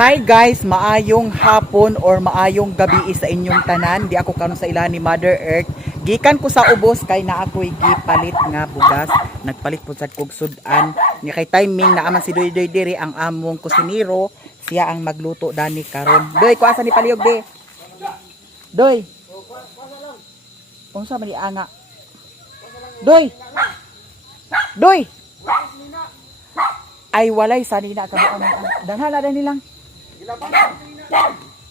Hi guys, maayong hapon or maayong gabi sa inyong tanan. Di ako karon sa ila ni Mother Earth. Gikan ko sa ubos kay na ako'y gipalit nga bugas. Nagpalit po sa kugsudan. Ni kay timing na aman si Doy Doy diri ang among kusinero. Siya ang magluto dani karon. Doy, kuasa ni palihog di. Doy. Unsa man di anga? Doy. Doy. Ay walay sani na kabuan. Danhala na nilang.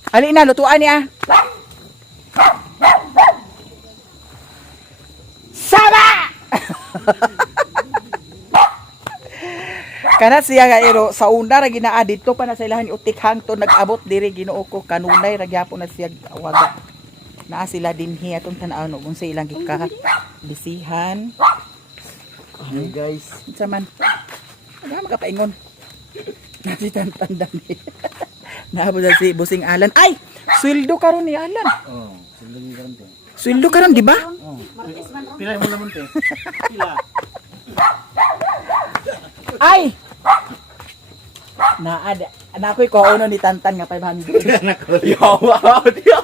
Ali na, lutuan niya. Sama! Kanat siya nga ero, sa una ra ginaa dito pa na sa ilahan utik hangto nag-abot diri Ginoo ko kanunay ra gyapon na siya waga. Naa sila dinhi atong tan-aw no kung sa ilang gika bisihan. Hey guys, Unsa man? Ano makapaingon? Natitan-tandang ni. Naabot na si Busing Alan. Ay! Sweldo karon ni Alan. oh, sundin ka rin te. Sweldo karon, di ba? Oh. Pila mo naman te. Pila. Ay! Naada. Nakoy ko uno ni Tantan nga 500. Wow, diyo.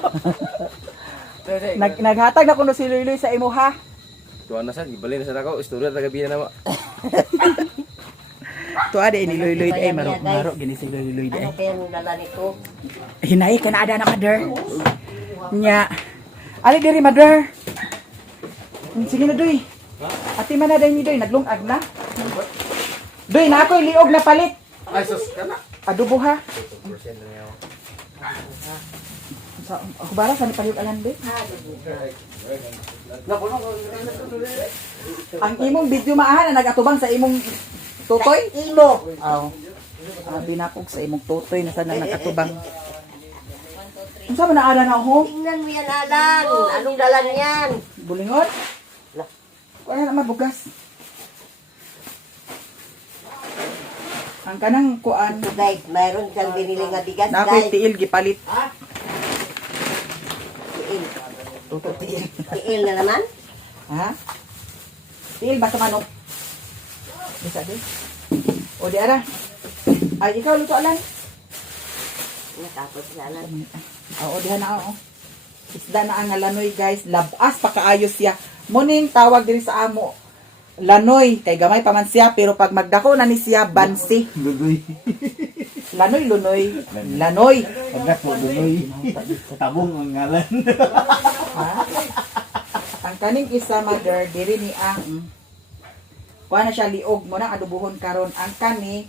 Naghatag na kuno si Luy sa imo ha. Tuwa na sa, gibalin na sa ako, istorya taga biya na mo. To ade ni Luy ay maro gini si Luy ay. Ano kaya nung dala nito? Hinay ka na ada na mother. Nya. Ali diri mother. Sige na doy. Ati man na ni doy naglungag na. Doy na ako'y liog na palit. Ay, sus ka na. Adobo ha. Sa ako bara sa ni palihog Alan doy. Ang imong video maahan na nagatubang sa imong tutoy? Imo! Aw. Binapog sa imong tutoy na sana nakatubang. Unsa man naada na ho? Tingnan mo yan, Alan. Anong dala niyan? Bulingon? Wala na mabugas. Ang kanang kuan Ito guys, mayroon siyang binili nga bigas na ako'y guys. tiil gipalit. Tiil. Tuto tiil. Tiil na naman? Ha? Tiil ba sa manok? Bisa di? O di ara. Ay ikaw luto Alan. Natapos si Alan. Oo, diha na oo. Isda na ang lanoy guys. Labas pa kaayos siya. Muning tawag diri sa amo. Lanoy. Kay gamay pa man siya. Pero pag magdako na ni siya, bansi. Dudoy. Lanoy, lunoy. Lanoy. Pagkat mo, dudoy. Tabong ang ngalan. Ha? Ang kaning isa mother, diri ni ang kuha na siya liog mo na adubuhon karon. Ang kani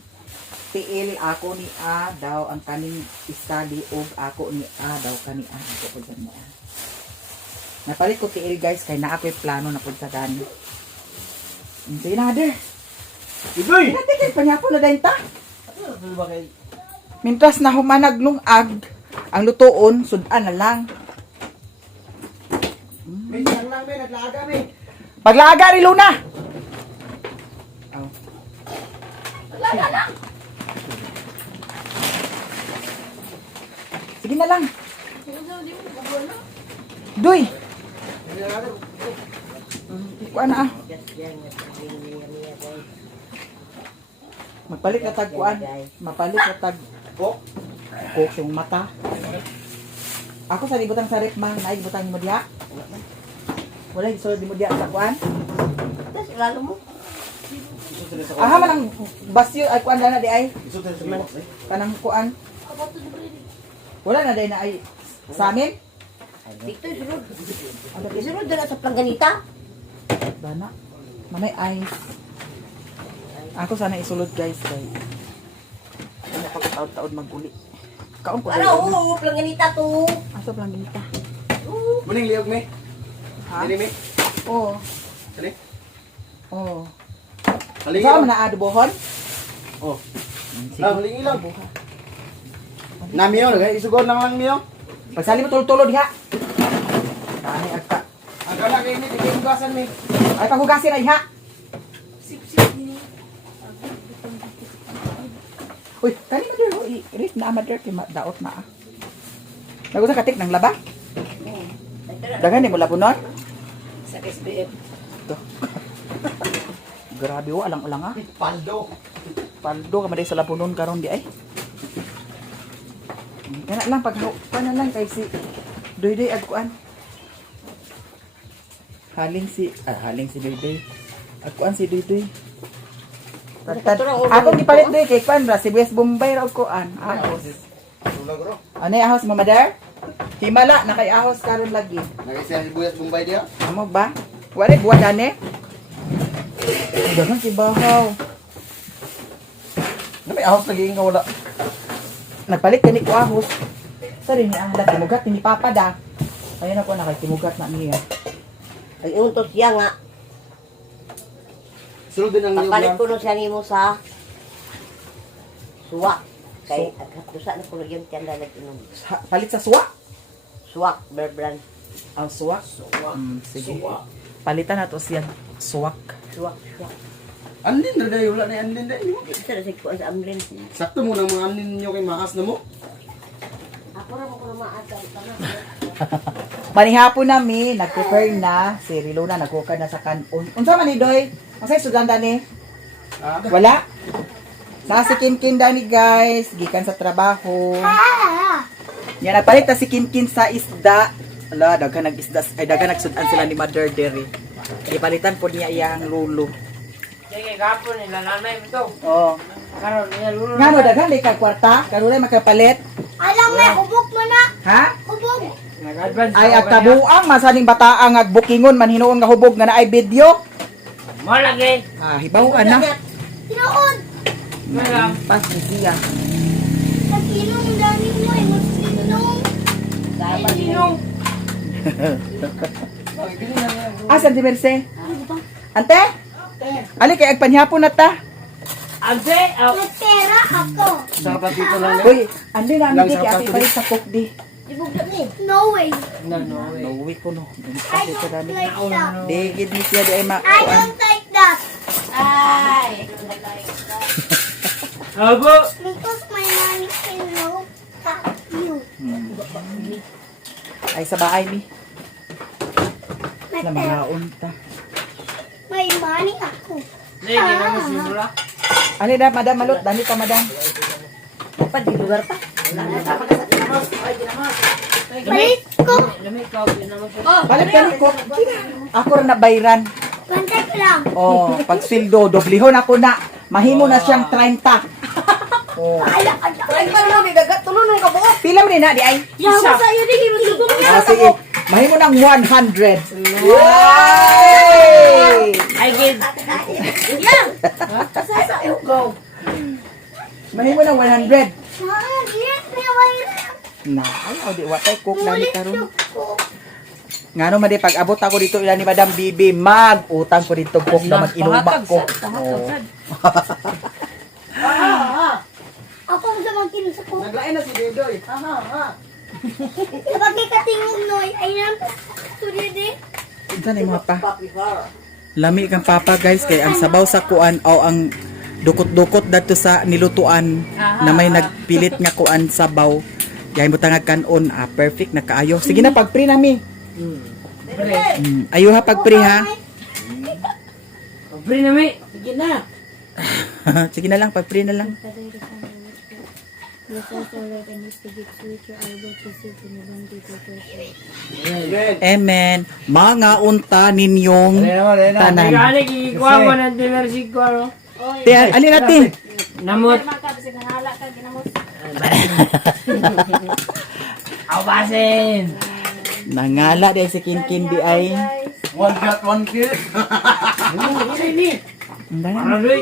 tiil ako ni a daw ang kaning isa liog ako ni a daw kani a ako ko dyan mo. Napalit ko tiil guys kay naa ko'y plano na pud sa gani. Sige na mother. Dudoy! Natikay pa niya ako na dahin ta. Mintras na humanag lungag ang lutoon, sudan na lang. May isang lang, may naglaga, may. Paglaaga ri Luna. Oh. Sige na lang. Doy. Kuan na ah. Magpalit na tag kuan. Mapalit na tag Coke. coke yung mata. Ako sa libutang sa rep man, naay libutang mo diha. Wala gisulod mo diha sa kuan. Tapos lalo mo. Aha man ang basyo ay kuan na di ay Iso tayo sa mga. kanang kuan. Wala na day na ay sa amin. Dito, isunod. Isunod na sa plangganita. Bana. Manay ice. Ako sana isulod guys kay. Ano pa taod-taod maguli. Kaon ko. Ano, oo, plangganita to. Asa lang ginita. Muning liyog, may. Ha? Dili, may. Oo. Dali. Oo. Halingi Sa lang. man na adobohon? Oh. Halingi lang. Nami yun, isugod lang lang niyo. Pagsali mo tulo-tulo diha. Dani agka. Ang kala kayo ni, tigay hugasan, may. Ay paghugasin ay ha. Uy, kani mother, i-rip na mother kay daot na ah. Nagusa katik ng laba? Dagan ni mo labunon? Sa SBF. Grabe o, alang-alang ah. Paldo. Paldo ka maday sa labunon karon di ay. Kana lang pag na lang kay si Doydoy agkuan. Haling si Doydoy. Agkuan si Doydoy. Ako gipalit doy kay kuan ra si West Bombay ra kuan. Ahos. Tulog ro. Ano yung ahos, mamadar? Himala, nakay ahos karon lagi. Nag-isa si Buyas Bombay dia. Amo ba? Wala buwan ane? Dagan si bahaw. Nabi ahos lagi nga wala. Nagpalit kani ko ahos. Sa rin niya, timugat ni Papa da. Ayun ako nakay timugat na niya. Ay, untos siya nga. Sulod din ang Papalit ko nun siya nimo sa suwak. Kay agkatusa na ko yung tiyanda nag-inom. Palit sa suwa? Suwak, bear brand. Ang suwak? Sige. Palitan na to siya. Suwak. Suwak. Anlin na dayo wala na anlin dayo. Isa na sa kuwan sa amlin. Sakto mo na mga anlin niyo kay makas na mo. Ako ra mo ko maatay. Manihapon nami, nag-prepare na. Si Rilona nagkukad na sa kanon. Unsa man ni Doy? Ang sa'yo suganda ni? Wala? Sa si Kinkin dani guys, gikan sa trabaho. Yan, nagpalit na si Kinkin sa isda. Ala, daghan nag-isda. Ay, daghan nagsudan sila ni Mother Derry. Ipalitan po niya iyang lulo. Sige, gapon nila nanay mo to. Oh. Karon niya lulo. Nga mo, daghan di ka kwarta. Karulay makapalit. Alam mo, hubog mo na. Ha? Hubog. Nag-advance Ay, ako at kabuang, masaning bataang at bookingon, man hinuon nga hubog nga na ay video. Mo lagi. Ah, hibawan na. Tinood. Wala. Pas ni siya. Nag-inom ang dami mo eh. Mag-inom. Dapat Sinong? Asan si Merce? Ante? Ali, kay agpanyapon na ta. Ante, Nagpera ako. Sa patito lang. Uy, andi na Lang hindi sa kay ati kato palit sa cook di. No way. no. Nauwi ko no. I don't like that. Digid ni siya di ay I makuan. don't like that. Abo. Because my mommy can know that you. Ay sa bahay mi. May Na pera. mga unta. May money ako. Lagi na mo simula. Ali da, madam malot, dami ka madam. dapat di lugar pa. Balik ko. Lami ka naman po. Balik ka ni cook. Ako rin na bayran. Bantay ko lang. Oh, pag sweldo, doblihon ako na. Mahimo na siyang 30. Oh. Ay, pa mo di dagat tulunong ka buo. Pila mo ni na di ay? Yawa sa iyo di ginusugo mo. Ah, sige. Mahimo ng 100. Yay! I give. Yan. Sa iyo go. Mahimo ng 100. Ah, yes, may wala. Na, ay, o di watay cook dali Ulit karon. yung cook. Ngano man di pag abot ako dito ila ni Madam Bibi, utang ko dito cook na mag-inuba ko. Oh. Ako ang samangkin sa cook. Naglain na si Dedoy. Kapag ikatingog noy, ay naman studio din. Unsa ni mga pa? Lami kang papa guys kay ang sabaw sa kuan o ang dukot-dukot dadto sa nilutuan na may nagpilit nga kuan sabaw. Yahay mo tangag kanon, perfect na kaayo. Sige na pag-pre nami. Ayo ha pag-pre ha. Pre na mi. Sige na. Sige na lang pag-pre na lang. Amen. Mga unta ninyong tanan. Gani gikuha mo ng diversig ko ano. Te, alin natin? Namot. Awasin. Nangala di si Kinkin di ay. One shot, one kill. Aroy.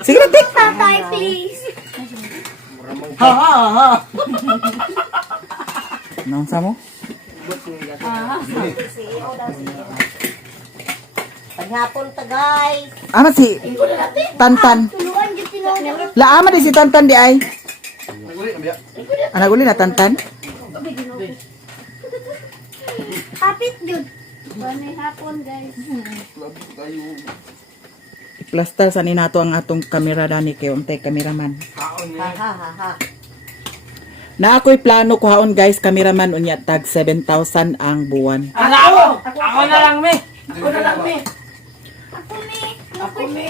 Sige na, te. Tatay, please. Ha ha ha. Anong sa mo? Paghapon ta guys. Ama si Tantan. Tuluan dyan tinood. Laama di si Tantan di ay. Naguli na biya. Anak uli na Tantan. Kapit dyan. Banay hapon, guys. Plaster sa ninato ang atong kamera dani kay untay kameraman. Ha. Na ako'y plano kuhaon guys, kameraman unya tag 7,000 ang buwan. Ako na lang mi. Ako, me. Ako, me.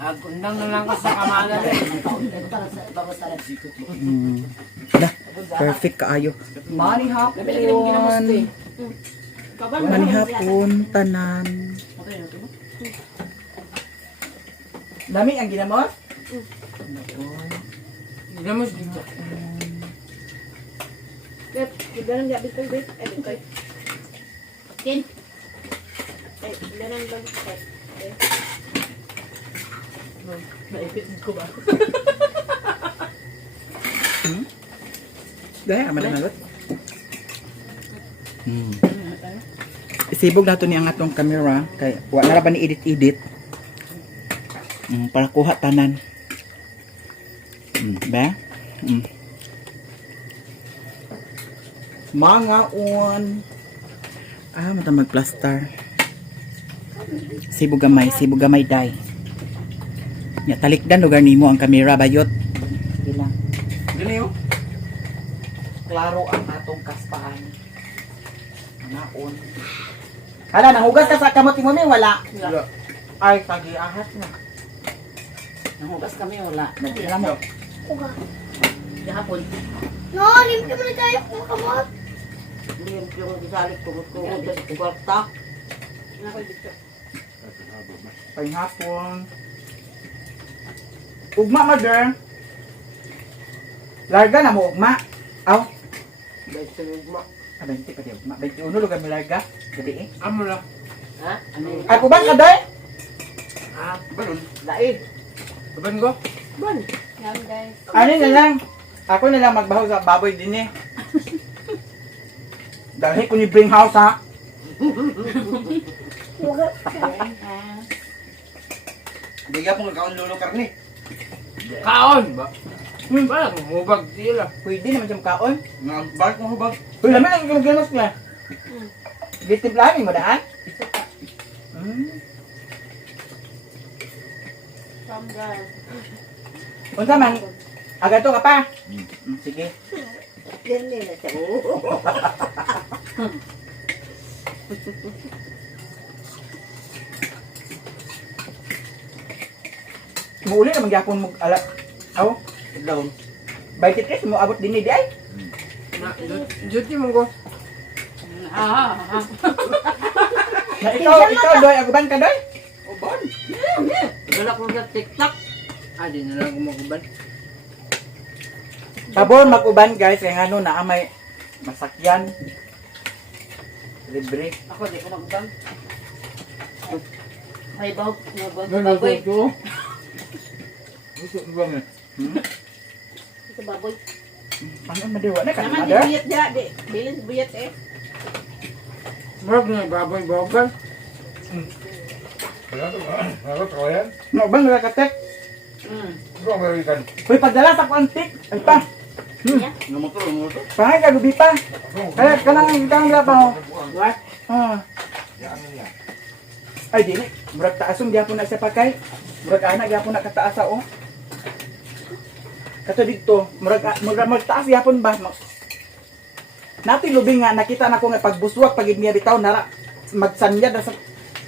Agundang na lang ko sa kamala. Hmm. Perfect kaayo. Mani hapon. Kabal Mani hapon, tanan. Dami ang ginamos? Ginamos dito. Bet, gibanan dia bitoy bet. Bitoy. Kin. Gibanan lang bet. Naipit ko ba? Dahil, aman na nalot. Isibog nato ni ang atong camera kay wala na ba ni edit-edit. Para kuha tanan. Ba? Mga on. Mata magplaster. Sibog gamay day. Nya talikdan lugar nimo ang camera bayot. Ilang. Dili yo. Klaro ang atong kaspaan. Mga on. Hala, nahugas ka sa kamot mo ni wala. Wala. Ay, tagi-ahat na. Nahugas kami wala. Nagdala mo. Uga. Gahapon. No, limpyo mo na tayo kung kamot. Hindi yung gisalik ko sa kwarta. Nako dito. Paghapon. Ugma, mother. Larga na mo, ugma. Aw. 20 pa di ugma. 21 lugar mo larga. Gabi eh. Amo lang. Ha? Ano? Ay, kuban ka day? Balon. Lain. Kaban ko? Ban. Yan guys. Ano na lang. Ako na lang magbaho sa baboy din eh. Dahil ko ni bring house ha. Uga. Hindi ka pong kaon lolo karne. Kaon ba? Parang humubag sila. Pwede naman siyang kaon. Nga balik mo hubag. Uy, naman ang ginaginos niya. Bitimplahan mo daan? Samgal. Unsa man? Agato ka pa? Sige. Dili na siya. Muuli naman gyapon mo ala. Aw, Down. by tickets mo abot din ni di ay. Duty mo ko. Na ikaw doy aguban ka doy. Oban. Wala ko sa TikTok. Di na lang kumakuban. Pabor mag-uban guys kay ngano na may masakyan. Libre. Ako di ko nagubang. Ay baw, baboy. Gusto ko bang eh. Ito baboy. Ano madiwa na ka Naman di mother? buyat dia, di. Bilin buyat eh. Murag na baboy baboy. No bang wala ka tek? Ito American. Uy padala sa antik. Ay pa. Nga motor. Pangay ka gubi pa. Kaya kanang pa ho. What? Ay dili, murag taasong gyapon na siya pakay. Murag ana gyapon na kataasa oh. Kato dito, murag taas gyapon ba? Nati lubing nga nakita na ko nga pagbuswak pagid niya bitaw nara magsanyad na sa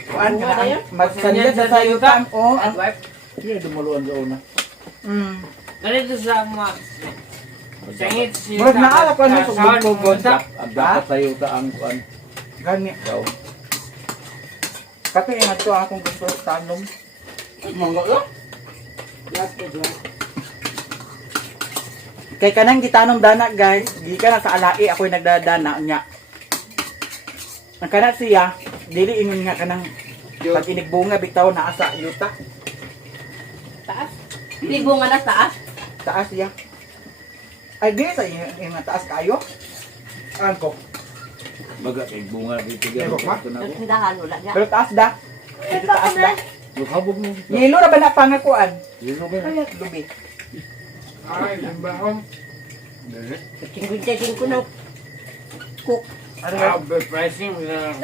kuan nga magsanyad na sa yutan oh. Hindi dumuluan sa una. Ganito sa mga sangit siya. Murag naala ko ano sa gugod. Ang dapat sa yuta ang kuan. Gani. Daw. Kato yung ato akong gusto tanom. Mangga ka? Last ko dyan. Kay kanang gitanom dana guys, di ka na sa alai ako'y nagdadana niya. Ang kana siya, dili ingon nga kanang pag inigbunga bitaw naa sa yuta. Taas. Hindi bunga na taas. Taas siya. Ay di sa yung taas kayo. Angko. Baga kay bunga dito Pero pa? Nagsindahan wala niya. Pero taas da. Dito taas da. Lukabog mo. Yelo ra ba na pangakuan? Yelo ba? Lubi. Ay, limbahon. Singkwinta ko na. Cook. Ano ba? Pricing na.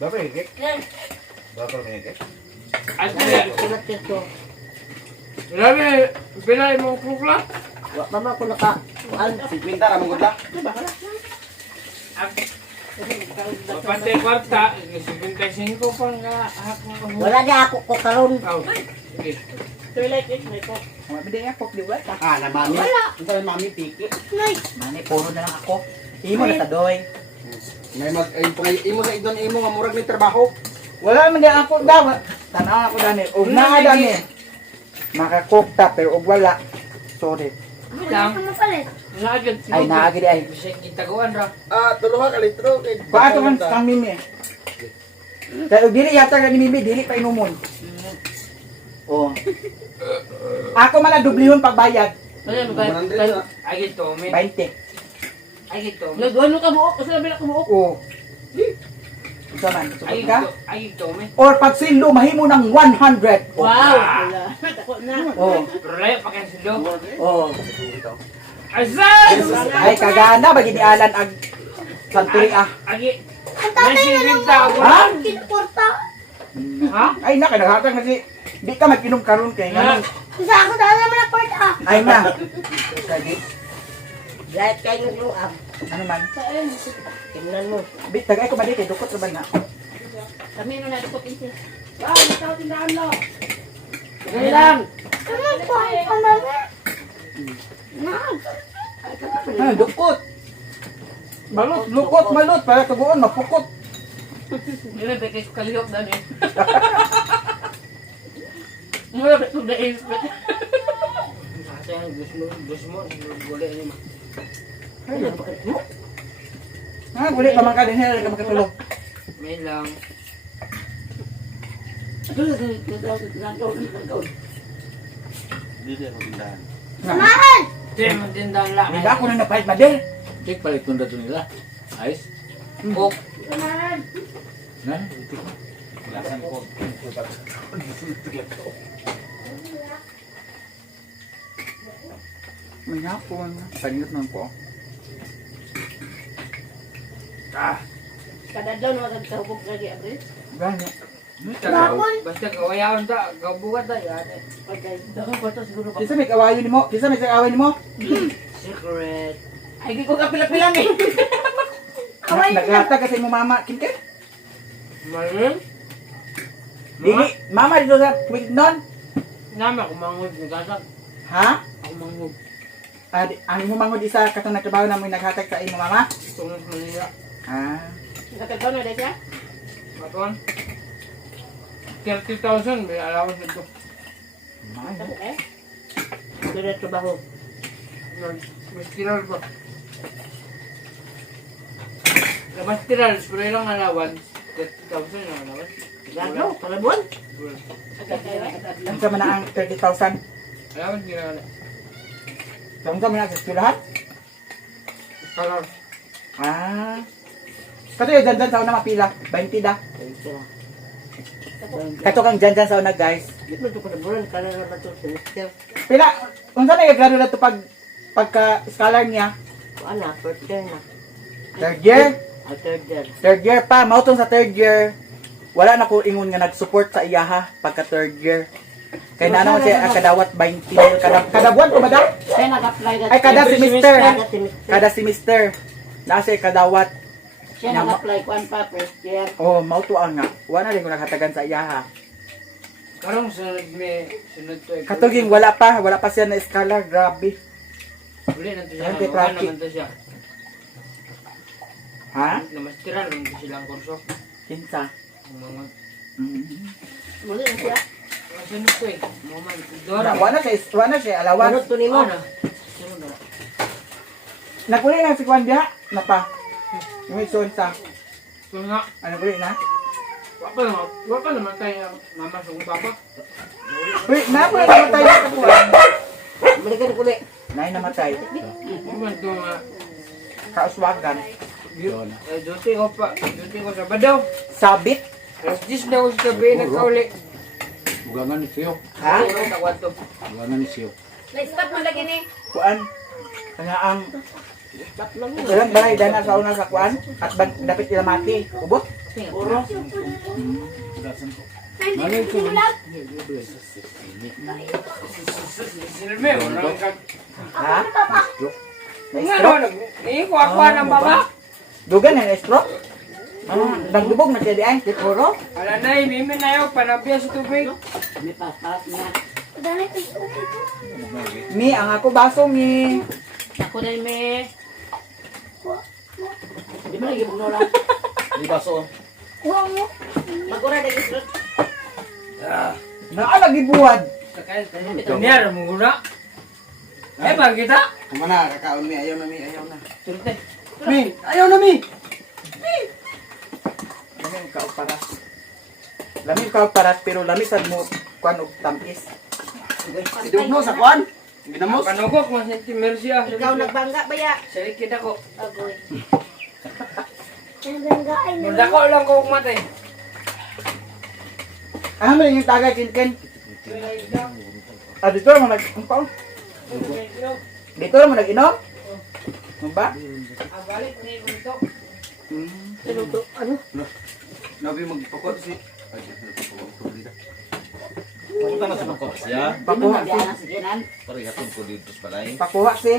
Dapat ikik. Yan. Dapat may ikik. Ate, Sulat ito. grabe, pinay mong kukla. Wa pa ma ko naka. Kuan. 50 ra mong gudla. Pati kwarta, 55 pa nga hak na ko. Wala niya ako ko karon. Sige. Toilet is may cook. Mabili ako, di ba? Ah, na mami. Ang sabi mami piki. Nay. Mani, puro na lang ako. Imo na tadoy. May mag ay pangay imo sa idon imo nga murag ni trabaho. Wala man din ako daw. Tanaw ako dani. Ug naa dani. Makakook ta pero ug wala. Sorry. Wala ka mapalit. Nagad. Ay naagi di ay. Bisay kitaguan ra. Ah, tuluha ka litro kay. Paano man kang mimi? Kaya ug dili yata ka ni mimi dili pa inumon. Oh. Ako man na dublihon pagbayad. Ano ba? Agit to, men. 20. Agit to. Nagduhan ka buok kasi labi na ka buok. Oh. Isa man, sukod Agit ka? to. Agit to, men. Or pag silo, mahimo ng 100. Wow. Wala. Tako na. Oh. Pero layo pa kayo silo. Oh. Asal! Ay, kagana, bagi ni Alan ag santuri ah. Agit. Ang tatay na lang Nasilinta ako. Ha? Kinporta. Ha? Ay, na, kinahatag na si... Di ka magkinom karon kay nga. Sa ako dahil naman ang porta. Ay na. Kagi, Lahat kayo ng luam. ano man. Tingnan mo. Tagay ko ba di kay dukot ra ba na? Kami na nadukot insi. Wow, ikaw tindahan lo. Ganyan lang. Ano po? Ang mami. Ano, dukot. Balot, lukot, malot, para tubuon, mapukot. Hindi na bekis kaliyop na ni. Mula ba ito na expert? Asa yan, gusto mo, wala yun. Ay, ah, buli pa man ka din, hindi ka makatulog. May lang. Dili ako tindahan. Samahan. Di, magtindang lang. Hindi ako na napahit, Madel. Cek palit kung dato nila. Ayos. Cook. Samahan. Na, ito ko. Lasan ko. May hapon. Pangit man po. Ah, Kadadlaw na magkahubog lagi abri. Gani. basta kawayawan ta, kabukat ta, yan. Okay. Dapat ko to siguro pa. Kisa may kawayo ni mo? Kisa may kawayo ni mo? Secret. Ay, di ko kapila-pilang eh. Naghatag kasi mo mama. Kinke? Malim? Dili. Mama dito sa quick non. Nama, kumangod ni Kasag. Ha? Kumangod. Ah, ang imo mangod isa katong nagtrabaho na mo naghatag sa imo mama? Tungos Manila. Ah. Nakataw na dahil siya? Matuan? 30,000, may allowance nito. Eh? Pero trabaho. Mas tiral pa. Labas tiral, pero ilang allowance. 30,000 yung allowance. Gano? Palabuan? Ang sama na ang 30,000. Allowance ginagawa. Ang sama na sa eskwelahan? Color. Ah. Kato yung dyan sa una mapila. 20 da. Kato kang dyan sa una guys. Di mo ito palabuan. Kala na ba ito semester? Pila, kung saan nag-grado na ito pagka-scholar niya? Ano? First year na. Third year? Third year. Third year pa. Mautong sa third year. Wala na ko ingon nga nag-support sa iyaha pagka third year. Kaya na naman siya kadawat 20. Kada buwan ko ba da? Kaya nag-apply na. Ay, kada semester. Kada semester. Kada semester. Nasa kadawat. Siya nag-apply kuan pa first year. Oh, mauto ang nga. Wala rin ko naghatagan sa iyaha. Karong sunod may sunod to. Katuging wala pa siya na scholar. Grabe. Uli na to siya. Ay, kay Ano Praki. naman to siya. Ha? Namas tiral, naman to silang kurso. Kinsa? Mga Muli na siya. sunod to eh. Mga Dora. Wala siya alawan. Ano to ni mo? Ano? Sunod na. Naguli na si Kwan diha. Napa. Yung ison sa. Kung nga, Ano guli na? wapa naman tayo mama sa kong papa. Uy, napula namatay na kapuan. Muli ka na kuli. Nay namatay. Kuman to nga. Kauswagan. Duty ko pa. Duty ko sa Badaw. Sabit. Alas 10 na ako sa gabi nagkauli. Bugangan ni Siyo. Ha? Ako takwato. Bugangan ni Siyo. Na-stop mo lagi ni. Kuan. Kaya ang Stop lang mo. ilang balay dana sa una sa kuan at dapat ila mati. Ubot. Puro. Malay ko. Silme, walang kag... Ha? Nga no, ko ako ng baba. Dugan na stroke. Nagdubog na siya di ay. Di puro. Ala na, imimin na yung panabya sa tubig. May papas na. Dali ko sa ulit ko. Mi, ang ako baso, Mi. Ako na may... Kuha. Di ba lagi magnola? Di baso. Kuha mo. Magura na islot. Naalagi buwad. Tunyar mo guna. Eh, bang kita? Kumana, kakaon mi. Ayaw na mi. Ayaw na. Surte. Mi! Ayaw na mi! Lami ka parat. Lami ka parat, pero lamisan mo kuan og tamis. Idugno sa kwan. Ginamos. Panugok, masenti mersiya. Ikaw nagbangga ba ya? Sarikid ako. Agoy. Ang ganda ay Munda ko lang ko kumatay. Ah, may yung tagay kinken. Ah, dito mo nag-umpaw. Dito mo nag-inom? Ano ba? Balik ni Unto. Ano to? Ano? Nabi magpakot si. Punta na sa pakot siya. Di mo Pakuha si. nabiyan sa kinan? Parihatod ko dito sa balay. Pakuha si.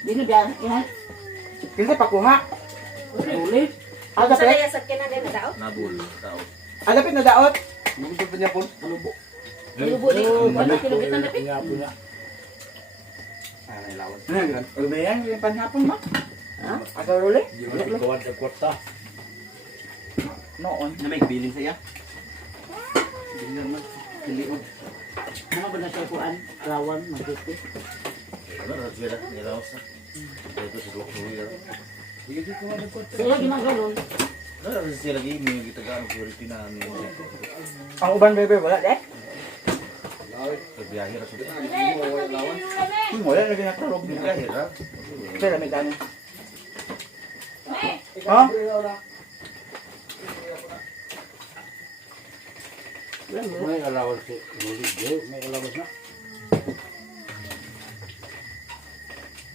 Di mo nabiyan sa kinan? Kinsa pakuha? Ulit. Ah, Sa dapit. kaya sa kinan din na daot? Nabul. Tao. Ah, dapit na daot. Nagutod pa niya po. Alubo. Lubo di. Wala kinugitan na pit. Nga po na. Ah, nailawan. Ano ba yan? Yung panhapon ba? Ha? Agaw ruli? Di mo ikawan sa kwarta. Noon. Na may billing sa iya. Billing man. Piliod. Ano ba na siya kuan? Rawan, magkiti. Ano na sila? Nilawas na. Ito si Doktor. Di mo ikawan sa kwarta. Sila ginaganon. Ano na sila lagi? May gitagaan ko rin pinami. Ang uban bebe wala deh. Kabiyahe ra sila. Wala lagi natulog. Kabiyahe ra. Kasi lamig ano. Ha? May allowance si Luli. May allowance na.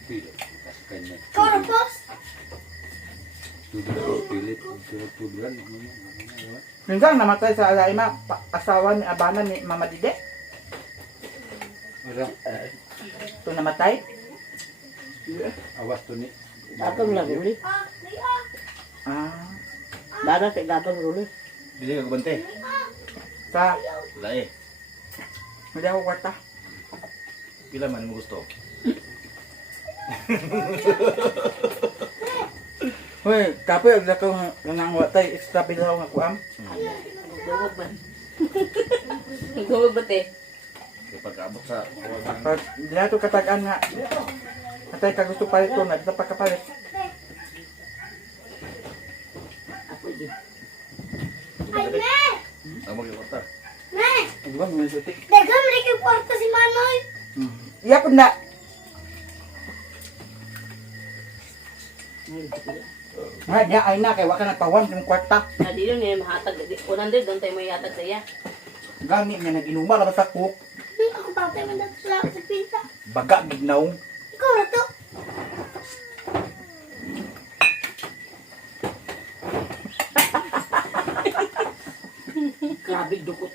Pilit. Kasi kanya. Korpos. Tudulan. Pilit. Tudulan. Minsan namatay sa alaima asawa ni Abana ni Mama Dide. Wala. Ito namatay. Awas to ni. Datang lang uli. Ah, Dada sa datang uli. Dili ka bante. sa Lae. hindi ako kwarta. Pila man mo gusto? Hoy, kapoy ang gato nga watay extra pilaw nga kuam. Duwag man. Duwag ba te? Kapag abot sa Pag di na ito katagaan nga. Atay ka gusto palit ko na, dito pa kapalit. Ako din. Ay, me! ang magkakota. Me! Di ba, may sutik. Dagang lagi kwarta si Manoy. Iya po na. Nga, niya ay na, kay waka nagpawan yung kwarta. Na di yun eh, mahatag. 100, doon tayo may hatag sa iya. Gani niya nag-inuma, labas sa cook. Ako patay man dito sa pinta. Baga, gignaw. Ikaw na to. Grabe dukot.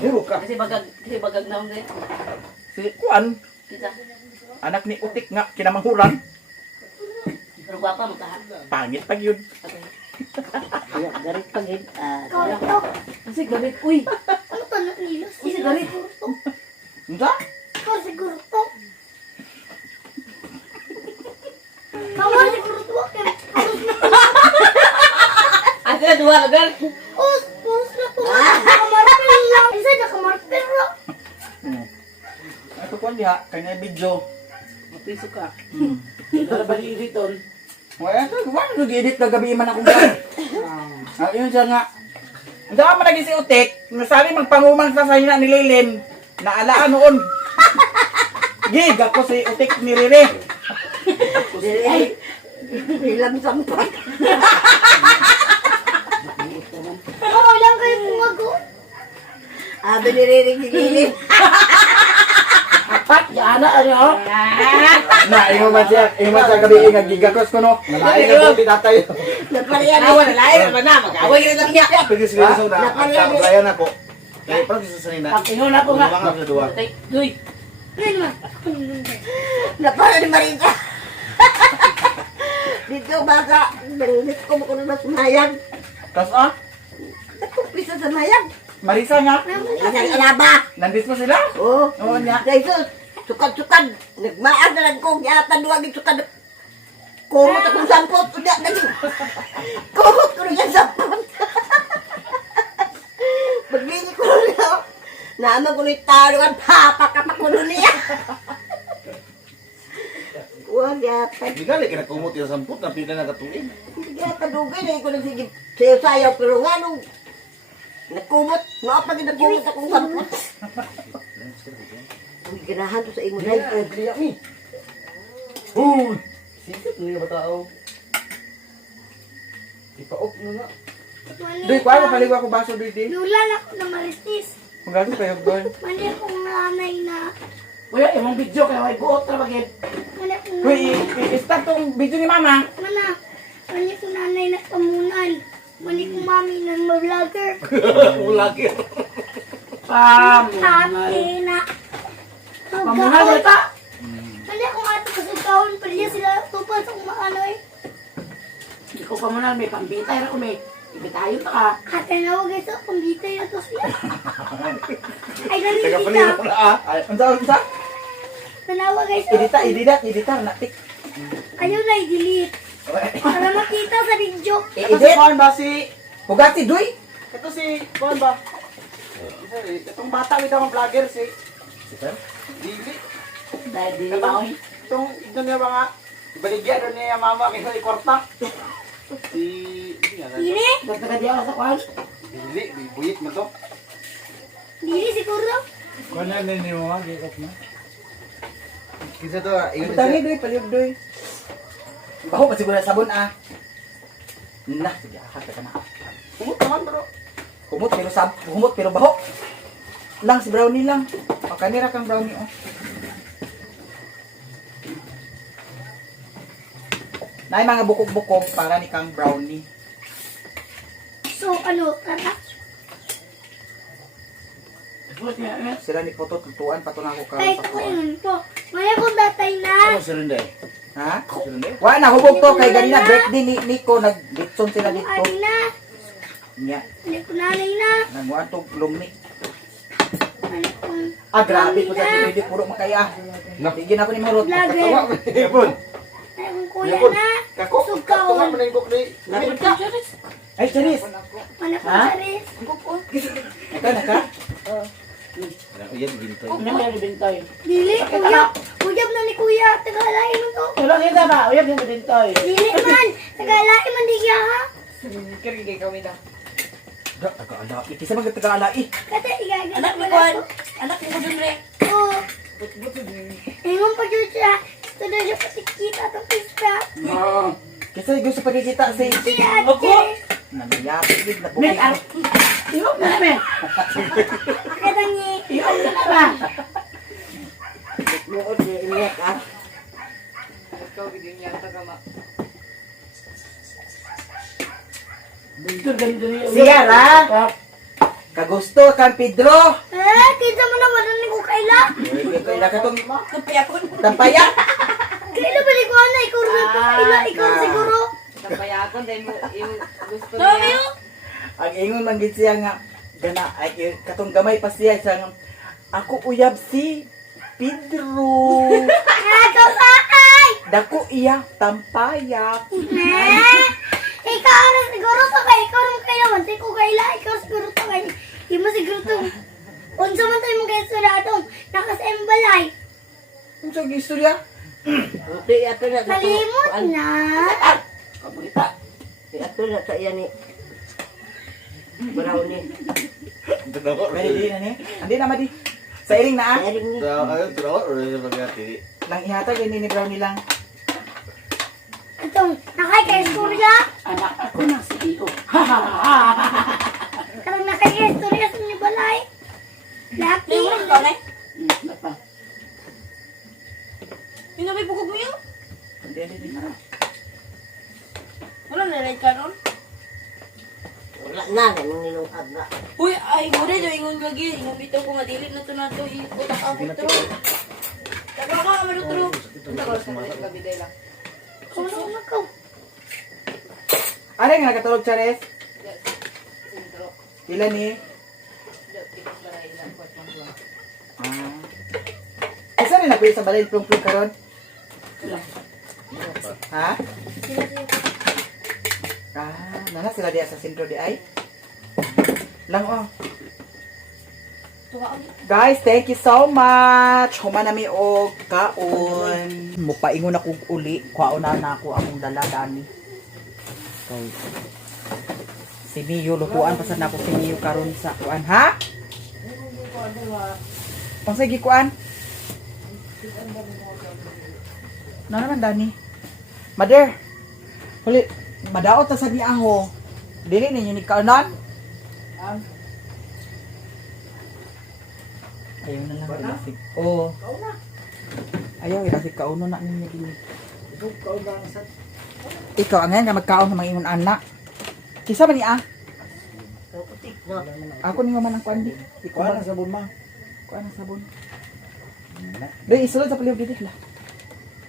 Hiro ka. Kasi bagag na ulit. Si Kuan, Kita. anak ni Utik nga, kinamanghuran. Pero gwapa mo ka. Pangit pag yun. Okay. Garit pagid. Ikaw na to. Kasi garit. Uy! Ano to na nilos? Uy, si Galit. Unsa? Ikaw siguro to. Kawan siguro to. Ate na duwa lugar. Us na to. Kamarpil lang. Isa na kamarpil lang. Ito Kuan diha, kanya video. Mapiso ka. Ito na bali iriton. Wala ito, wala ito gi-edit na gabi man akong Kuan. Yun siya nga. Hindi ako managing si Utik, nasabi magpanguman sa sahina ni Lilin, naalaan noon. Gig, ako si Utik ni Riri. Ay! Ilang sampak. Oo lang kayo pumago. Binirinig si Lilin. Apat, yana ano? Na, ingo man siya gabi nga gigakos ko no. Nalain na po tatay. Napariyan na. Wala lain naman na. Mag-away na lang niya. Pwede siguro sa una. Ang kabayan ako. Kaya parang sa sanina. Pag-ingon ako nga. Mga sa duwa. Uy! Ngayon naman. Napara ni Marita. Dito baka, nanglit ko mo kung mas mayag. Tas ah, Nakumpisa sa mayag. Marisa nga. Ang alaba. Nandito mo sila? Oo. Oo nga. Jesus, sukad-sukad. Nagmaag na lang ko. Yata duwagin sukad. Kumot akong sampot. Kumot ko rin ang sampot. Pagbili ko rin ako. Naman ko rin taruan. Papakapak ko rin niya. Huwag yata. Di gali kina kumot yung samput na pila na katuig. Hindi yata dugay na ko nagsige. Sayo-sayo. Pero nga nung nagkumot. Nga pa ginagkumot akong sampot. Uy, ganahan to sa imo na ito. Liyak ni. Huy! Sikit ni ba tao? Ipaok na na. Doy, kuha mo paliwa ko baso, Doy, di. Lula na ko na maristis. Kung gagawin kayo, Doy. Mali akong nanay na. Kuya, imong video kaya may buot na bagit. Mali akong Uy, i-start tong video ni Mama. Mana, mali akong nanay na pamunan. Mali akong mami na ma-vlogger. Ulagi. Ate na. Pamunal ba ita? Mali akong ato kasugawin. Pwede niya sila tupan sa kumaano eh. Hindi ko pamunal, may pambitay na ko may. Ibitayon na ka. Ate na huwag ito. Pambitay na to siya. Ay, Taga palira naninita. ko na ah. Ay, unsa? Tanawa guys. Edita, natik. Ayaw na i-delete. Para makita sa video. I-edit. Kuhan ba si... Pugati, Doy? Ito si Kuan ba? Itong bata, wita mga vlogger, si... Dili. Dahil di na ako. Itong, ito niya mga... Ibaligyan doon niya mama, kaya ikwarta. Si... Dili? Nagtaga di ako sa kwan. Dili. Buyit mo to. Dili siguro. Kung ano ni mo, gikot na. Kisa to ah. Iyon Ibutangi, Doy, paliyog, Doy. Baho, pasiguro na sabon, ah. Nah, sige, akat ka na. Kumot naman bro. Humot, pero baho. Lang, si Brownie lang. O, kanira kang Brownie, oh. Na mga bukog-bukog para ni kang Brownie. So, ano, tara. Sila ni Poto, tutuan, patunang ko Kahit karon ako pa yun po. May akong datay na. Ano si Rende? Ha? Si Rende? Wa na hubog to kay ganina birthday ni Nico nag-ditson sila dito. Ani na. Nya, Ano ko nanay na. nagmuan to lumi. Ano kong Ah, grabe po sa hindi puro makaya. Napigin ako ni Marot. vlogger. Ipon. Ano kong kuya Ipon. na. Kako. Katungan mo na yung kukli. Lapit ka. Ay, Charis. Ano kong Ha? saris. Naka. Yan ginto. Ano may bintay? Dili, uyab. Uyab na ni kuya. Tagalay man to. Wala nita ba? Uyab yung bintay. Dili man. Tagalay man di kaya ha. Taga-ala. Kisa man taga-ala eh. Kata igagay. Anak ni Kuan. Anak ni Kuan Re. Oo. Ingon pa dyan siya. Ito na siya patikita itong pista. Kisa gusto pagkikita si Si Ate. Nangyayapit na Men, bukid. Iyok na men. Kata niya. Iyok na na ba? Muod ni Inek ah. Dito ganito niya. Siya ra. Kagusto kang Pedro. Kita mo naman na ni ko kaila. Kaya ka tong Kapayakon. tampaya. Kaila balik ko na. Ikaw rin ito kaila. Ikaw siguro. Kapayakon dahil mo yung gusto Dami niya. yun. Ang ingon man gid siya nga gana ay katong gamay pa siya nga ako uyab si Pedro. Kapay! Dako iya tampayak. Ikaw rin siguro to kay. Ikaw rin kaila. Mantay ko kaila. Ikaw siguro to kay. Di mo siguro to. Unsa man tayo mga estudyadong nakasembalay. Unsa gi istorya? Buti ato na. Kalimot na. Kapagita. Ato na sa iya ni. Brownie. Ready di na ni. Andi na madi. Sa iring na ah. Sharing ni. Ayun, turawat o rin yung pagkati. Nang ihatag ni Brownie lang. Itong nakay-istorya. Anak ako na si Iyo. Karang nakay-istorya sa ni balay. Lucky. Tingnan ko na. Napa. Ino may bugog mo yun? Andi andi. Wala na rin ka nun? Wala na, ganun nilungkad na. Uy, ay, gure, do, ingon lagi. Ingon bitaw ko nga, dilit na to na to. Utak ako to. Taga ka, amaro to. Kuno na ko. Ano nga nakatulog Chares? Pila ni? Isa rin ako sa balay plong-plong karon. Ha? Nana sila diya sa sentro di ay. Lang oh. Guys, thank you so much. Human nami og kaon. Mupaingon ako uli. Kuhaon na ako akong dala dani. Okay. Si Mio, lutuan pa sana ako si Mio karon sa kuan, ha? Pangsige kuan. Na naman dani. Mother. Huli, madaot ta sa niaho. Dili ninyo ni kaunan. Ayaw na lang ilasig. Oo. Ayaw ilasig kauno na ninyo dili. Ikaw ang nga magkaon sa mga ingon anak. Kisa ba ni ah? Ako ni man ang kuan di. Ikaw na sabon ma. Kuan ang sabon. Doy isulod sa palihog dito la.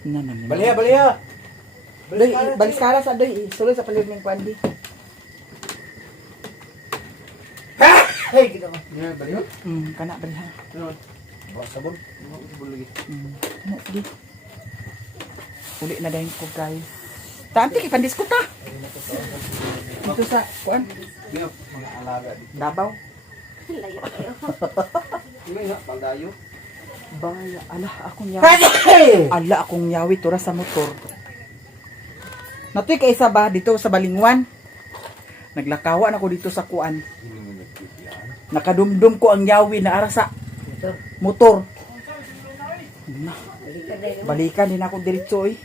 Na. Baliya. Doy balis kara sa doy isulod sa palihog ning kuan di. Hey, kita ma. Yeah, baliya. Kana bali ha. Bawa sabon. Kana sige. Uli na dayon ko guys. Tanti kay pandis ko ta. Dito sa kuan. Mga alaga di. Dabaw. Ini nga paldayo. Baya, akong yawi. Akong yawi tura sa motor. Natoy kay isa ba dito sa Balingwan? Naglakawan ako dito sa kuan. Nakadumdum ko ang yawi na ara sa motor. Na. Balikan din ako diretso eh.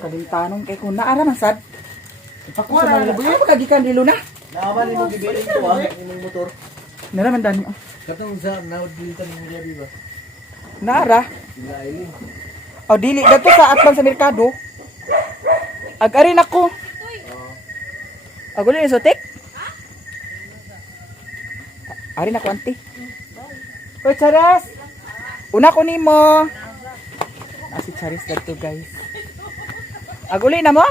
Kalintanong kay ko naara man sad. Pakuha na Ano ba kagikan dilo na? Naaman mo gibilin ko imong motor. Naraman dani. Katong sa naud dilitan mo gabi ba? Naara. Ilaili. O dili dito sa atbang sa merkado. Ag-ari nako. Aguli ni sotik? Ari nako anti. Oy Charis. Una ko nimo. Si Charis dito guys. Aguli na mo?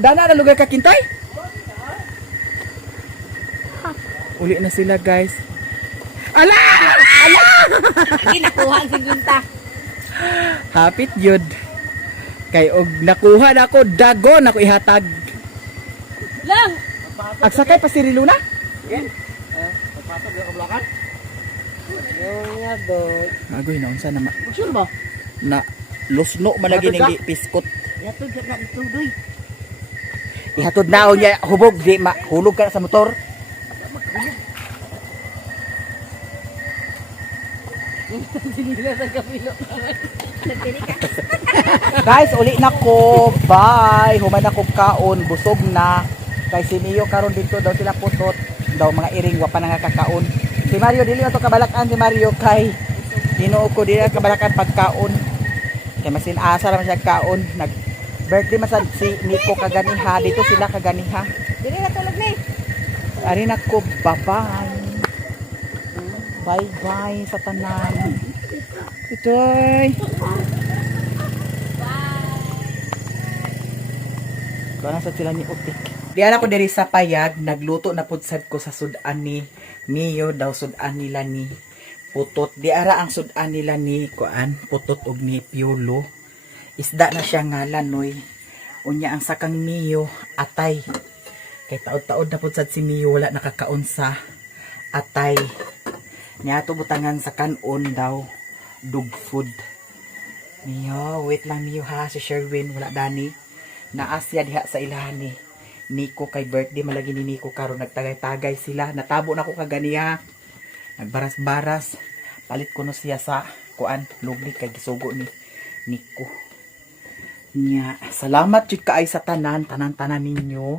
Dana na lugar ka kintay? Uli na sila guys. Ala! Hindi nakuha ang sigunta. Hapit yun. Kay og nakuha na ako dagon ako ihatag. Lang! Agsakay pa si Riluna? Pagpasok ka kablakan? Agoy na unsa na Sure ba? na lusno malagi ning piskot. Yato dyan na ituloy. Ihatod na niya hubog di mahulog ka na sa motor. Sinila sa kapilo. Guys, uli na ko. Bye. Human na ko kaon, busog na. Kay si Mio karon dito daw sila putot. Daw mga iring wa pa nangakakaon. Si Mario dili na to kabalakan si Mario kay Ginoo ko dili na kabalakan pagkaon. Kay masin asa ra man siya kaon. Nag birthday masad si Nico kaganiha dito sila kaganiha. Dili na tulog ni. Ari na ko bye-bye. Bye-bye sa tanan. Itoy. Bana sa sila ni Utik. Diyan ako diri sa payag, nagluto na pud sad ko sa sudan ni Mio daw sudan nila ni Putot. Di ara ang sudan nila ni kuan, Putot og ni Piolo. Isda na siya ngalan noy. Unya ang sakang Mio atay. Kay taod-taod na pud sad si Mio wala nakakaon sa atay. Niya to butangan sa kanon daw dog food. Mio, wait lang Mio ha si Sherwin wala dani. Naasya diha sa ilahan ni Nico kay birthday malagi ni Nico karon nagtagay-tagay sila. Natabo na ko kaganiya. Nagbaras-baras. Palit ko no siya sa kuan lugli kay gisugo ni Nico. Nya, salamat jud kaay sa tanan ninyo.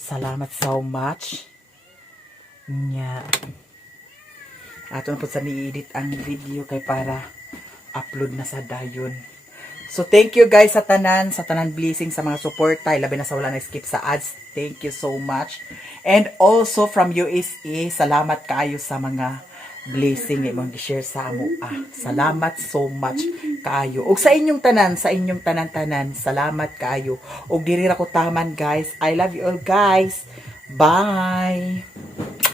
Salamat so much. Nya. Ato na po sa ni-edit ang video kay para upload na sa dayon. So thank you guys sa tanan blessing sa mga suporta, labi na sa wala na skip sa ads. Thank you so much. And also from USA, salamat kaayo sa mga blessing nga imong gi-share sa amo. Salamat so much kaayo. Og sa inyong tanan, salamat kaayo. Og diri ra ko taman guys. I love you all guys. Bye!